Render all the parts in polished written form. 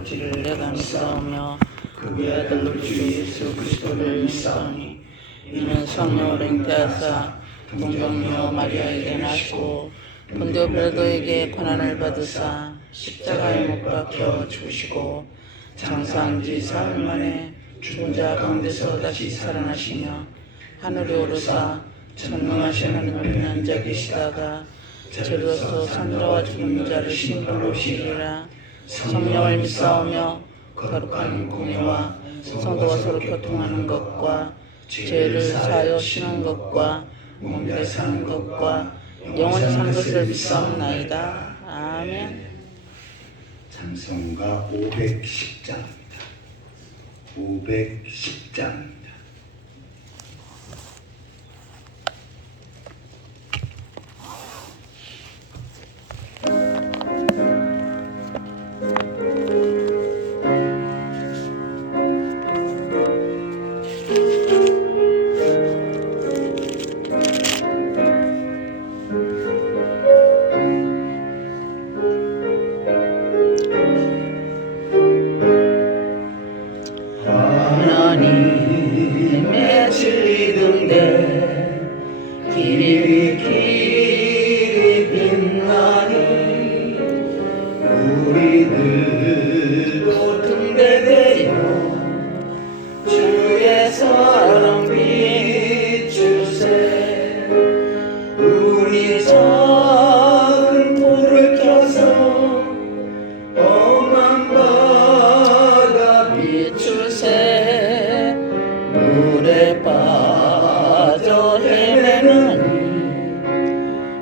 오시기를 내가 믿사오며 그의 아들 우리 주 예수 그리스도를 믿사오니 이는 성령으로 잉태하사 동정녀 마리아에게 나시고 본디오 빌라도에게 고난을 받으사 십자가에 못 박혀 죽으시고 장사한 지 사흘 만에 죽은 자 가운데서 다시 살아나시며 하늘에 오르사 전능하신 하느님의 앉아 계시다가 저리로서 산자와 죽은 자를 심판하러 오시리라. 성령을 믿사오며 거룩한 공예와 성도가 서로 교통하는 것과 죄를 사하여 쉬는 것과 몸대 사는 것과 영원히 사는 것을 믿사옵나이다. 아멘. 찬송가 510장입니다. 510장입니다. 하나님의 진리등대 길이 빛나니 우리들도 등대되어 주의 사랑 비추세. 우리 작은 불을 켜서 험한 바다 비추세. 물에 빠져 헤매는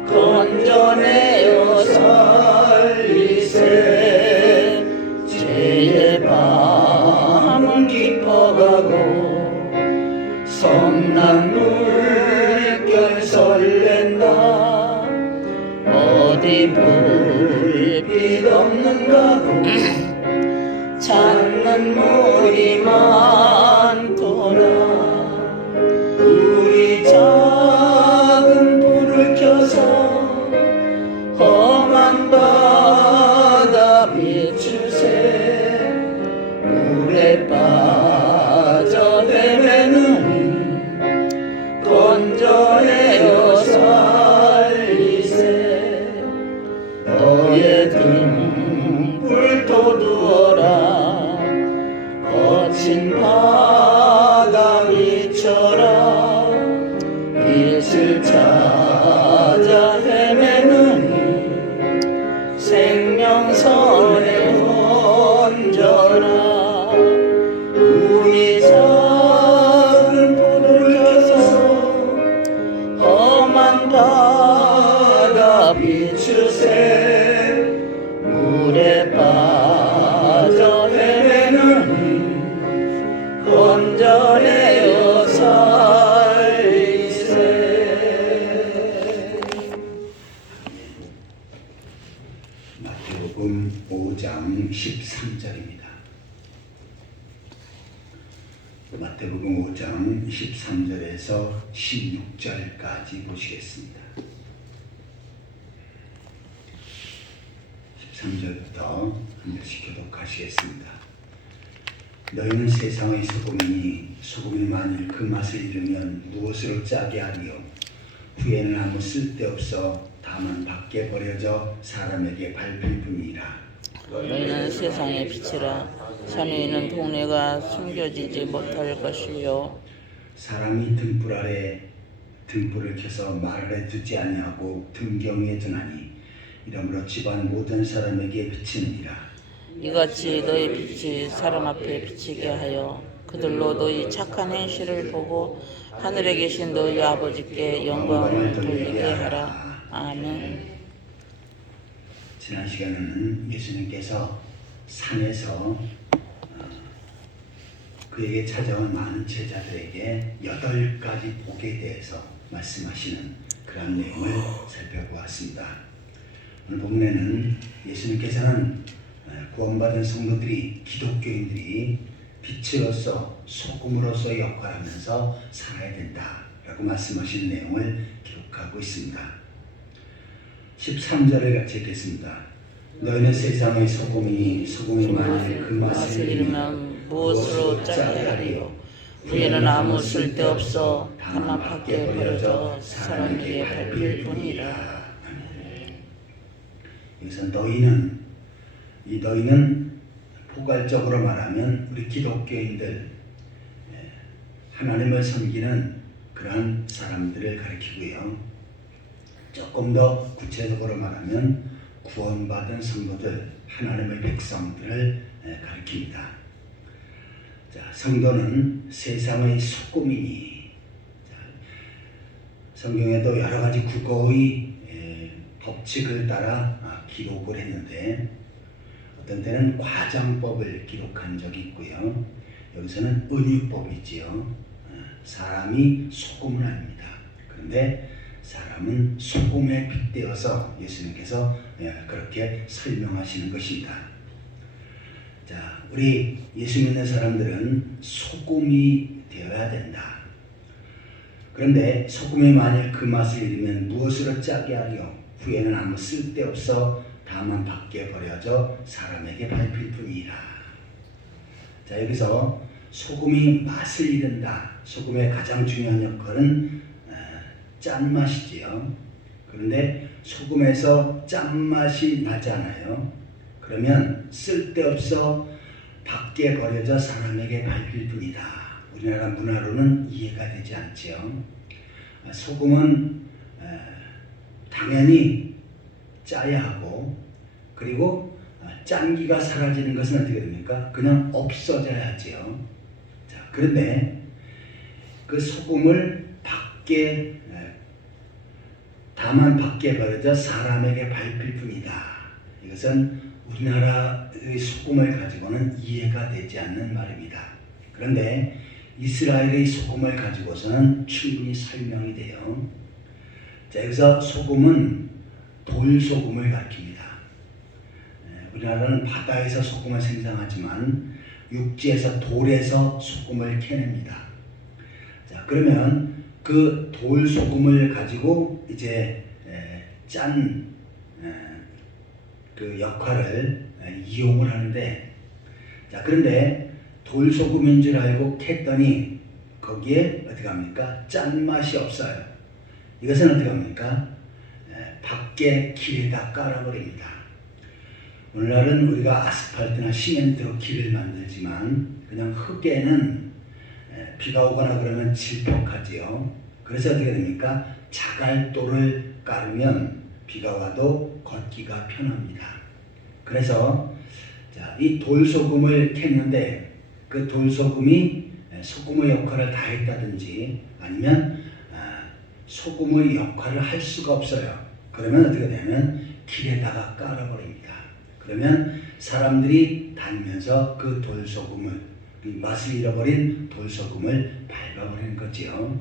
건져내어 살리세. 죄의 밤은 깊어가고 성난 물결 설렌다. 어디 불빛 없는가고 찾는 물이 많도다. 우리 작은 불을 켜서 험한 바다 비추세. 물에 빠져 헤매는 건져내어 살리세. 너의 등불 돋우어라. 거친 바다 비춰라. 빛을 찾아 헤매는 생명선에 얹어라. 우리 작은 불을 켜서 험한 바다 비추세. 물에 빠져 헤매는 건져내어 살리세. 마태복음 5장 13절입니다. 마태복음 5장 13절에서 16절까지 보시겠습니다. 13절부터 한 절씩 교독하시겠습니다. 너희는 세상의 소금이니 소금이 만일 그 맛을 잃으면 무엇으로 짜게 하리요. 후에는 아무 쓸데없어 다만 밖에 버려져 사람에게 밟힐 뿐이라. 너희는 세상의 빛이라. 산에 있는 동네가 숨겨지지 못할 것이요. 사람이 등불 아래 등불을 켜서 말 아래 두지 아니하고 등경에 두나니 이러므로 집안 모든 사람에게 비치느니라. 이같이 너희 빛이 사람 앞에 비치게 하여 그들로 너희 착한 행실을 보고 하늘에 계신 너희 아버지께 영광을 돌리게 하라. 아멘. 지난 시간에는 예수님께서 산에서 그에게 찾아온 많은 제자들에게 8가지 복에 대해서 말씀하시는 그런 내용을 살펴보았습니다. 오늘 본문에는 예수님께서는 구원받은 성도들이, 기독교인들이 빛으로서 소금으로서 역할하면서 살아야 된다라고 말씀하신 내용을 기록하고 있습니다. 13절을 같이 읽겠습니다. 너희는 세상의 소금이니 소금이 만일 그 맛을 잃으면 무엇으로 짜게 하리요. 후에는 아무 쓸데없어 다만 밖에 버려져 사람에게 밟힐 뿐이라. 여기서 너희는, 이 너희는 포괄적으로 말하면 우리 기독교인들, 하나님을 섬기는 그러한 사람들을 가리키고요. 조금 더 구체적으로 말하면 구원받은 성도들, 하나님의 백성들을 가리킵니다. 자, 성도는 세상의 소금이니. 자, 성경에도 여러 가지 국어의 법칙을 따라 기록을 했는데, 어떤 때는 과장법을 기록한 적이 있고요. 여기서는 은유법이지요. 사람이 소금은 아닙니다. 그런데 사람은 소금에 빗대어서 예수님께서 그렇게 설명하시는 것입니다. 자, 우리 예수 믿는 사람들은 소금이 되어야 된다. 그런데 소금이 만일 그 맛을 잃으면 무엇으로 짜게 하려? 후에는 아무 쓸데없어 다만 밖에 버려져 사람에게 밟힐 뿐이라. 자, 여기서 소금이 맛을 잃는다. 소금의 가장 중요한 역할은 짠맛이지요. 그런데 소금에서 짠맛이 나잖아요. 그러면 쓸데없어 밖에 버려져 사람에게 밟힐 뿐이다. 우리나라 문화로는 이해가 되지 않지요. 소금은 당연히 짜야 하고, 그리고 짠기가 사라지는 것은 어떻게 됩니까? 그냥 없어져야 하지요. 자, 그런데 그 소금을 다만 밖에 버려져 사람에게 밟힐 뿐이다. 이것은 우리나라의 소금을 가지고는 이해가 되지 않는 말입니다. 그런데 이스라엘의 소금을 가지고서는 충분히 설명이 돼요. 자, 여기서 소금은 돌소금을 가리킵니다. 우리나라는 바다에서 소금을 생산하지만 육지에서 돌에서 소금을 캐냅니다. 자, 그러면 그 돌소금을 가지고 이제 그 역할을 이용을 하는데, 자, 그런데 돌소금인 줄 알고 캤더니 거기에 어떻게 합니까? 짠맛이 없어요. 이것은 어떻게 합니까? 밖에 길에다 깔아버립니다. 오늘날은 우리가 아스팔트나 시멘트로 길을 만들지만 그냥 흙에는 비가 오거나 그러면 질퍽하지요. 그래서 어떻게 됩니까? 자갈돌을 깔으면 비가 와도 걷기가 편합니다. 그래서 이 돌소금을 캤는데 그 돌소금이 소금의 역할을 다 했다든지 아니면 소금의 역할을 할 수가 없어요. 그러면 어떻게 되냐면 길에다가 깔아버립니다. 그러면 사람들이 다니면서 그 돌소금을, 맛을 잃어버린 돌소금을 밟아버리는 거지요.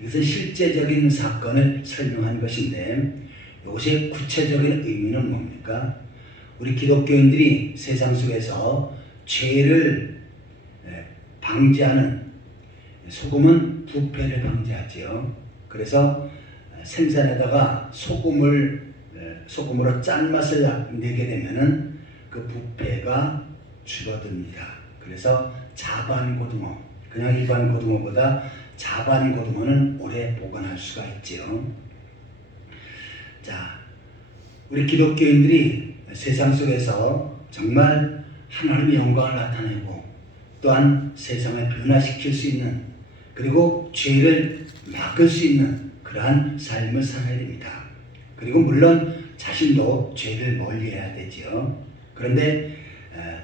이것은 실제적인 사건을 설명한 것인데, 이것의 구체적인 의미는 뭡니까? 우리 기독교인들이 세상 속에서 죄를 방지하는, 소금은 부패를 방지하지요. 그래서 생선에다가 소금으로 짠맛을 내게 되면은 그 부패가 줄어듭니다. 그래서 자반고등어, 그냥 일반 고등어보다 자반고등어는 오래 보관할 수가 있지요. 자, 우리 기독교인들이 세상 속에서 정말 하나님의 영광을 나타내고 또한 세상을 변화시킬 수 있는, 그리고 죄를 막을 수 있는 그러한 삶을 살아야 됩니다. 그리고 물론 자신도 죄를 멀리해야 되지요. 그런데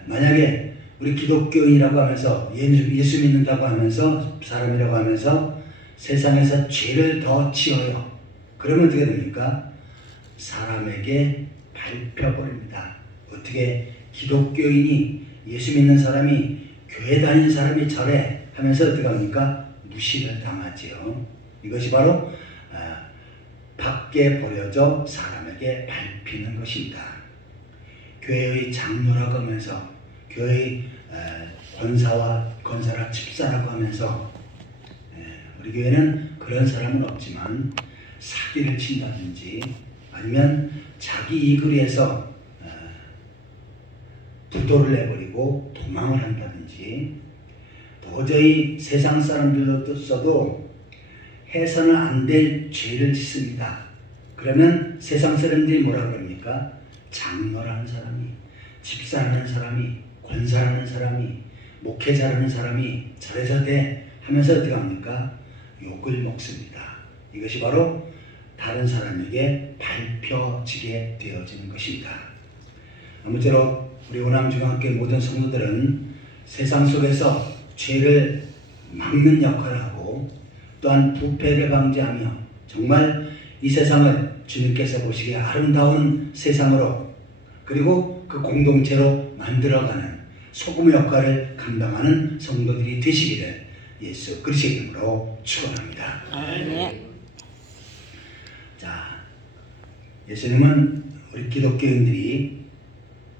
만약에 우리 기독교인이라고 하면서 예수 믿는다고 하면서 사람이라고 하면서 세상에서 죄를 더 지어요. 그러면 어떻게 됩니까? 사람에게 밟혀버립니다. 어떻게 기독교인이, 예수 믿는 사람이, 교회 다니는 사람이 저래 하면서 어떻게 합니까? 무시를 당하지요. 이것이 바로 밖에 버려져 사람에게 밟히는 것입니다. 교회의 장로라고 하면서, 교회의 권사라 집사라고 하면서, 우리 교회는 그런 사람은 없지만 사기를 친다든지 아니면 자기 이익을 위해서 부도를 내버리고 도망을 한다든지, 도저히 세상 사람들로서도 해서는 안 될 죄를 짓습니다. 그러면 세상 사람들이 뭐라 그럽니까? 장로라는 사람이, 집사라는 사람이, 권사라는 사람이, 목회자라는 사람이 저래서 돼 하면서 어떻게 합니까? 욕을 먹습니다. 이것이 바로 다른 사람에게 밟혀지게 되어지는 것입니다. 아무쪼록 우리 오남중학교 모든 성도들은 세상 속에서 죄를 막는 역할을 하고, 또한 부패를 방지하며 정말 이 세상을 주님께서 보시기에 아름다운 세상으로, 그리고 그 공동체로 만들어가는 소금의 역할을 감당하는 성도들이 되시기를 예수 그리스도의 이름으로 축원합니다. 아멘. 자, 예수님은 우리 기독교인들이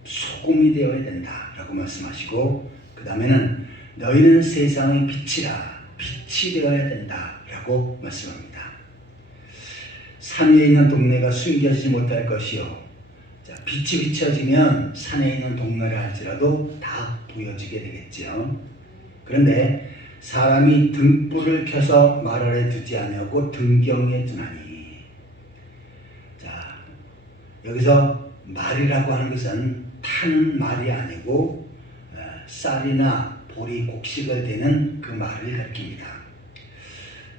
소금이 되어야 된다라고 말씀하시고, 그 다음에는 너희는 세상의 빛이라, 빛이 되어야 된다라고 말씀합니다. 산 위에 있는 동네가 숨겨지지 못할 것이요, 자, 빛이 비춰지면 산에 있는 동네를 할지라도 다 보여지게 되겠죠. 그런데 사람이 등불을 켜서 말 아래 두지 아니하고 등경에 두나니, 자, 여기서 말이라고 하는 것은 타는 말이 아니고 쌀이나 보리, 곡식을 대는 그 말을 가리킵니다.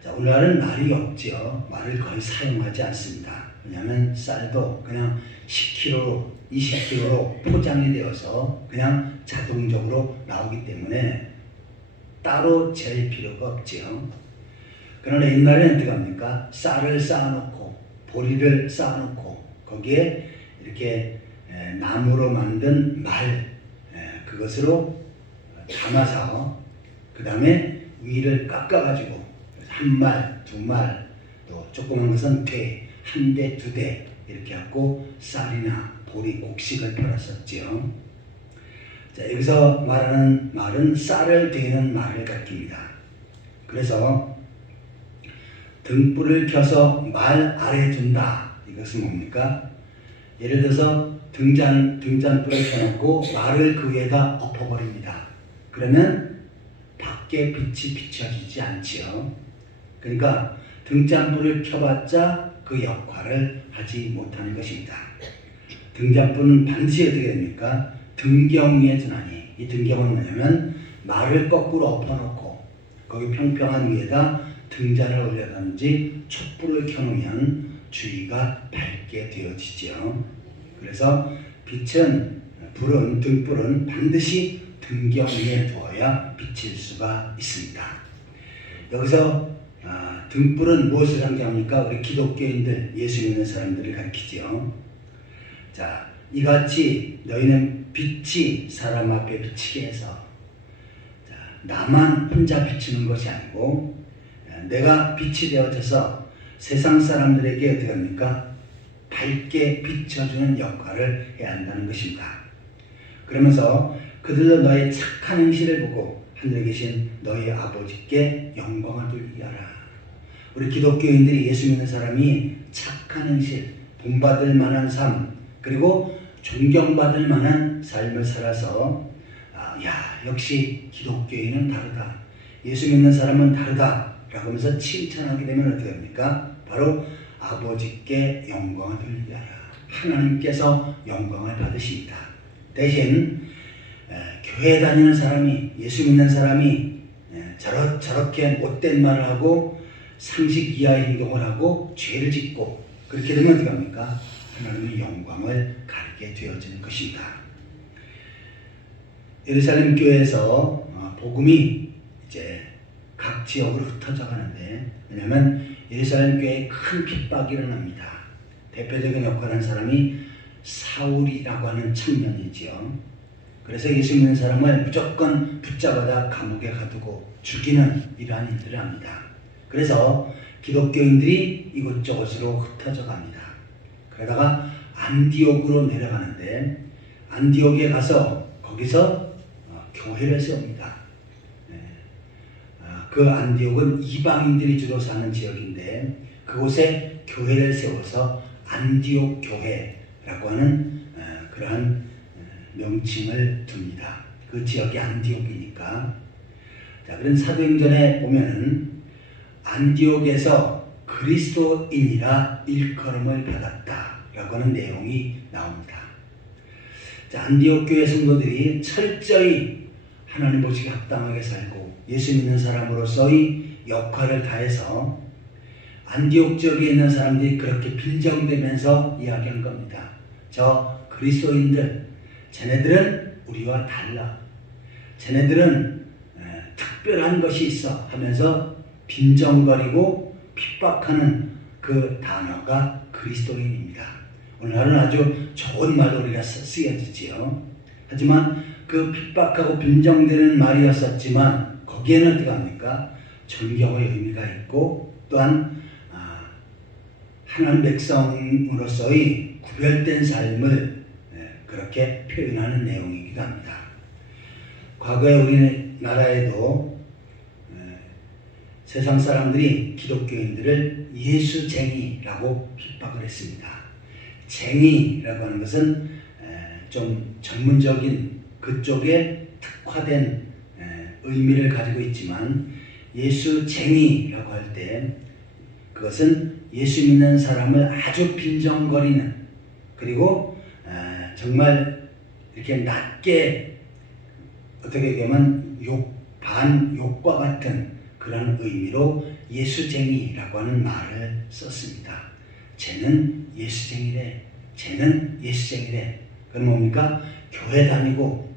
자, 오늘날은 말이 없죠. 말을 거의 사용하지 않습니다. 왜냐하면 쌀도 그냥 10kg, 20kg로 포장이 되어서 그냥 자동적으로 나오기 때문에 따로 잴 필요가 없죠. 그러나 옛날에는 어떻게 합니까? 쌀을 쌓아놓고 보리를 쌓아놓고 거기에 이렇게 나무로 만든 말, 그것으로 담아서 그 다음에 위를 깎아가지고 한 말, 두 말, 또 조그만 것은 대, 한 대, 두 대 이렇게 하고 쌀이나 보리, 곡식을 팔았었죠. 자, 여기서 말하는 말은 쌀을 대는 말을 가리킵니다. 그래서 등불을 켜서 말 아래 둔다. 이것은 뭡니까? 예를 들어서 등잔불을 켜놓고 말을 그 위에다 엎어버립니다. 그러면 밖에 빛이 비춰지지 않지요. 그러니까 등잔불을 켜봤자 그 역할을 하지 못하는 것입니다. 등잔불은 반드시 어떻게 됩니까? 등경 위에 두나니, 이 등경은 뭐냐면 말을 거꾸로 엎어놓고 거기 평평한 위에다 등잔을 올려든지 촛불을 켜놓으면 주위가 밝게 되어지죠. 그래서 등불은 반드시 등경 위에 두어야 비칠 수가 있습니다. 여기서 등불은 무엇을 상징합니까? 우리 기독교인들, 예수 믿는 사람들을 가리키죠. 자, 이같이 너희는 빛이 사람 앞에 비치게 해서, 자, 나만 혼자 비추는 것이 아니고 내가 빛이 되어져서 세상 사람들에게 어떻게 합니까? 밝게 비춰주는 역할을 해야 한다는 것입니다. 그러면서 그들도 너의 착한 행실을 보고 하늘에 계신 너희 아버지께 영광을 돌리게 하라. 우리 기독교인들이, 예수 믿는 사람이 착한 행실, 본받을 만한 삶, 그리고 존경받을 만한 삶을 살아서 역시 기독교인은 다르다, 예수 믿는 사람은 다르다 라고 하면서 칭찬하게 되면 어떻게 됩니까? 바로 아버지께 영광을 돌리게 하라. 하나님께서 영광을 받으십니다. 대신 교회 다니는 사람이, 예수 믿는 사람이 저렇게 못된 말을 하고 상식 이하의 행동을 하고 죄를 짓고 그렇게 되면 어떻게 합니까? 하나님의 영광을 가리게 되어지는 것입니다. 예루살렘 교회에서 복음이 이제 각 지역으로 흩어져 가는데, 왜냐하면 예루살렘 교회에 큰 핍박이 일어납니다. 대표적인 역할을 한 사람이 사울이라고 하는 청년이지요. 그래서 예수 믿는 사람을 무조건 붙잡아다 감옥에 가두고 죽이는 이러한 일들을 합니다. 그래서 기독교인들이 이곳저곳으로 흩어져 갑니다. 그러다가 안디옥으로 내려가는데, 안디옥에 가서 거기서 교회를 세웁니다. 그 안디옥은 이방인들이 주로 사는 지역인데 그곳에 교회를 세워서 안디옥 교회라고 하는 그러한 명칭을 둡니다. 그 지역이 안디옥이니까. 자, 그런 사도행전에 보면은 안디옥에서 그리스도인이라 일컬음을 받았다라고 하는 내용이 나옵니다. 자, 안디옥 교회 성도들이 철저히 하나님 보시기에 합당하게 살고 예수 믿는 사람으로서의 역할을 다해서 안디옥 지역에 있는 사람들이 그렇게 빈정대면서 이야기한 겁니다. 저 그리스도인들, 쟤네들은 우리와 달라. 쟤네들은 특별한 것이 있어 하면서 빈정거리고 핍박하는 그 단어가 그리스도인입니다. 오늘날은 아주 좋은 말로 우리가 쓰여지지요. 하지만 그 핍박하고 빈정대는 말이었었지만 거기에는 어떻게 합니까? 존경의 의미가 있고 또한 하나님 백성으로서의 구별된 삶을 그렇게 표현하는 내용이기도 합니다. 과거에 우리나라에도 세상 사람들이 기독교인들을 예수쟁이라고 핍박을 했습니다. 쟁이라고 하는 것은 좀 전문적인 그쪽에 특화된 의미를 가지고 있지만 예수쟁이라고 할 때 그것은 예수 믿는 사람을 아주 빈정거리는 그리고 정말 이렇게 낮게 어떻게 얘기하면 반욕과 같은 그런 의미로 예수쟁이라고 하는 말을 썼습니다. 쟤는 예수쟁이래. 쟤는 예수쟁이래. 그건 뭡니까? 교회 다니고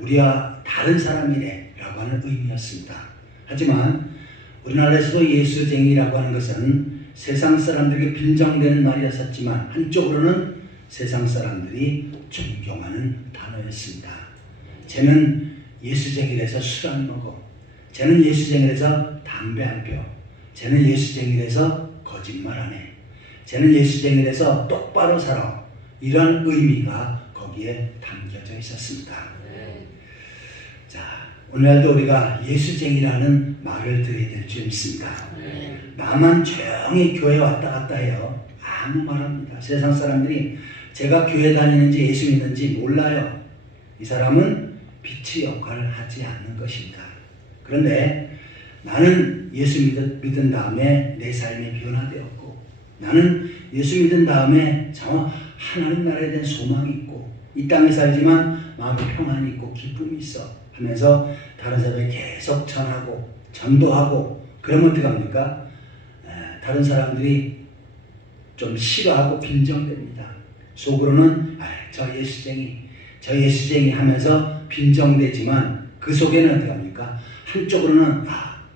우리와 다른 사람이래 라고 하는 의미였습니다. 하지만 우리나라에서도 예수쟁이라고 하는 것은 세상 사람들에게 빈정되는 말이었었지만 한쪽으로는 세상 사람들이 존경하는 단어였습니다. 쟤는 예수쟁이라서 술 안 먹어. 쟤는 예수쟁이라서 담배 안 펴. 쟤는 예수쟁이라서 거짓말 안 해. 쟤는 예수쟁이라서 똑바로 살아. 이런 의미가 거기에 담겨져 있었습니다. 자, 오늘날도 우리가 예수쟁이라는 말을 들어야 될 줄 믿습니다. 나만 조용히 교회 왔다 갔다 해요. 아무 말 합니다. 세상 사람들이 제가 교회 다니는지 예수 믿는지 몰라요. 이 사람은 빛의 역할을 하지 않는 것입니다. 그런데 나는 예수 믿은 다음에 내 삶이 변화되었고 나는 예수 믿은 다음에 저 하나님 나라에 대한 소망이 있고 이 땅에 살지만 마음에 평안이 있고 기쁨이 있어 하면서 다른 사람에게 계속 전하고 전도하고 그러면 어떻게 합니까? 다른 사람들이 좀 싫어하고 빈정됩니다. 속으로는 저 예수쟁이 하면서 빈정되지만 그 속에는 어떻게 합니까? 한쪽으로는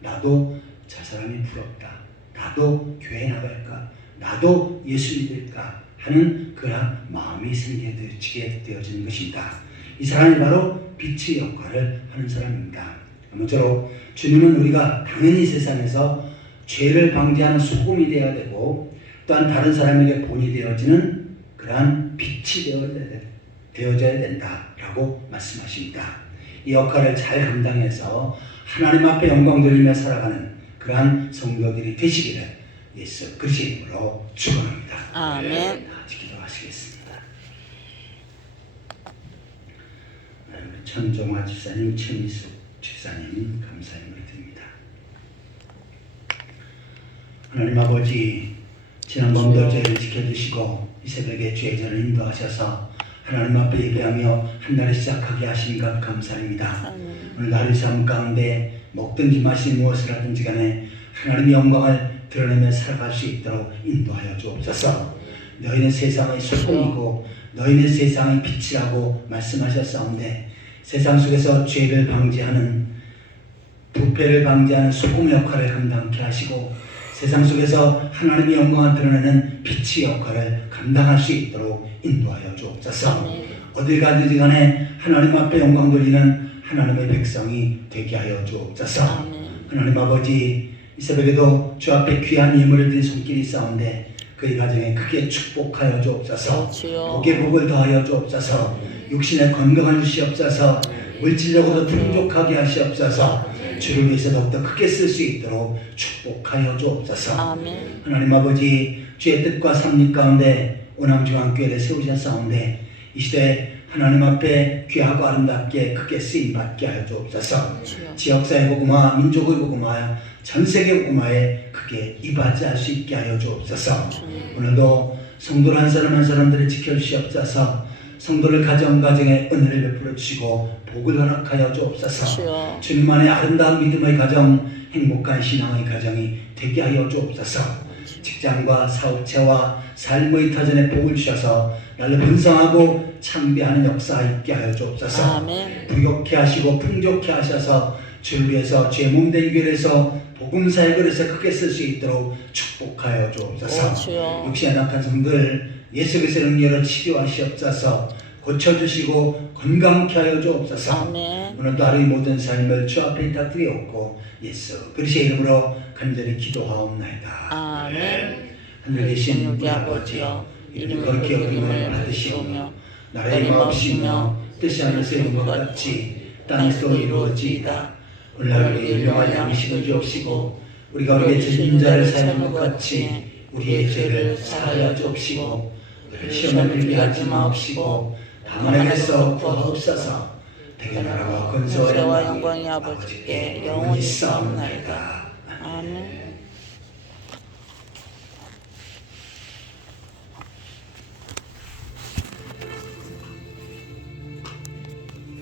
나도 저 사람이 부럽다. 나도 교회 나갈까? 나도 예수 믿을까? 하는 그런 마음이 생겨지게 되어지는 것입니다. 이 사람이 바로 빛의 역할을 하는 사람입니다. 아무쪼록 주님은 우리가 당연히 세상에서 죄를 방지하는 소금이 되어야 되고 또한 다른 사람에게 본이 되어지는 그러한 빛이 되어져야 된다라고 말씀하십니다. 이 역할을 잘 감당해서 하나님 앞에 영광 돌리며 살아가는 그러한 성도들이 되시기를 예수 그리스도의 이름으로 축원합니다. 아멘. 기도하시겠습니다. 천종화 집사님, 천희숙 집사님 감사의 말을 드립니다. 하나님 아버지, 지난밤도 저희를 지켜주시고 이 새벽에 주의 전을 인도하셔서 하나님 앞에 예배하며 한 달을 시작하게 하신 것 감사합니다. 오늘 나를 삶 가운데 먹든지 마시든 무엇을 하든지 간에 하나님의 영광을 드러내며 살아갈 수 있도록 인도하여 주옵소서. 너희는 세상의 소금이고 너희는 세상의 빛이라고 말씀하셨사온데 세상 속에서 죄를 방지하는 부패를 방지하는 소금 역할을 감당케 하시고 세상 속에서 하나님의 영광을 드러내는 빛의 역할을 감당할 수 있도록 인도하여 주옵소서. 어딜 가든지 간에 하나님 앞에 영광 돌리는 하나님의 백성이 되게 하여 주옵소서. 하나님 아버지, 이 새벽에도 주 앞에 귀한 예물을 드린 손길이 있사온데 그의 가정에 크게 축복하여 주옵소서. 복의 복을 더하여 주옵소서. 육신에 건강을 주시옵소서. 물질적으로도 풍족하게 하시옵소서. 주를 위해서 더욱더 크게 쓸 수 있도록 축복하여 주옵소서. 아멘. 하나님 아버지, 주의 뜻과 섭리 가운데 오남중앙교회를 세우셨사온데 이 시대에 하나님 앞에 귀하고 아름답게 크게 쓰임받게 하여 주옵소서. 주여. 지역사회 복음화, 민족의 복음화, 전세계 복음화에 크게 이바지할 수 있게 하여 주옵소서. 오늘도 성도를 한 사람 한 사람들을 지켜주시옵소서. 성도를 가정가정에 은혜를 베풀어 주시고 복을 허락하여 주옵소서. 주여. 주님 안에 아름다운 믿음의 가정, 행복한 신앙의 가정이 되게 하여 주옵소서. 직장과 사업체와 삶의 터전에 복을 주셔서 나를 번성하고 창대하는 역사 있게 하여 주옵소서. 아멘. 부욕케 하시고 풍족케 하셔서 주를 위해서 죄 몸된 교회에서 복음 사역을해서 크게 쓸 수 있도록 축복하여 주옵소서. 주여. 육신의 약한 성들 예수 그리스도의 능력으로 치료하시옵소서. 고쳐주시고 건강케 하여 주옵소서. 아멘. 오늘도 하루의 모든 삶을 주 앞에 다 드리옵고 예수 그리스도의 이름으로 간절히 기도하옵나이다. 아멘. 하늘에 계신 우리 우리 아버지여, 이름 거룩히 여김을 받으시오며 나라의 마옵시며 뜻이 하늘에서 이룬 것 같이 땅에서 이루어지이다. 오늘날 우리에게 일용할 양식을 주옵시고 우리가 우리에게 죄진 자를 사하는 것 같이 우리의 죄를 사하여 주옵시고 시험에 들게 하지 마옵시고 다만 에게서 구하옵소서. 대개 나라와 권세와 권세와 영광이 영광이 아버지께 영원히 있사옵나이다. 아멘.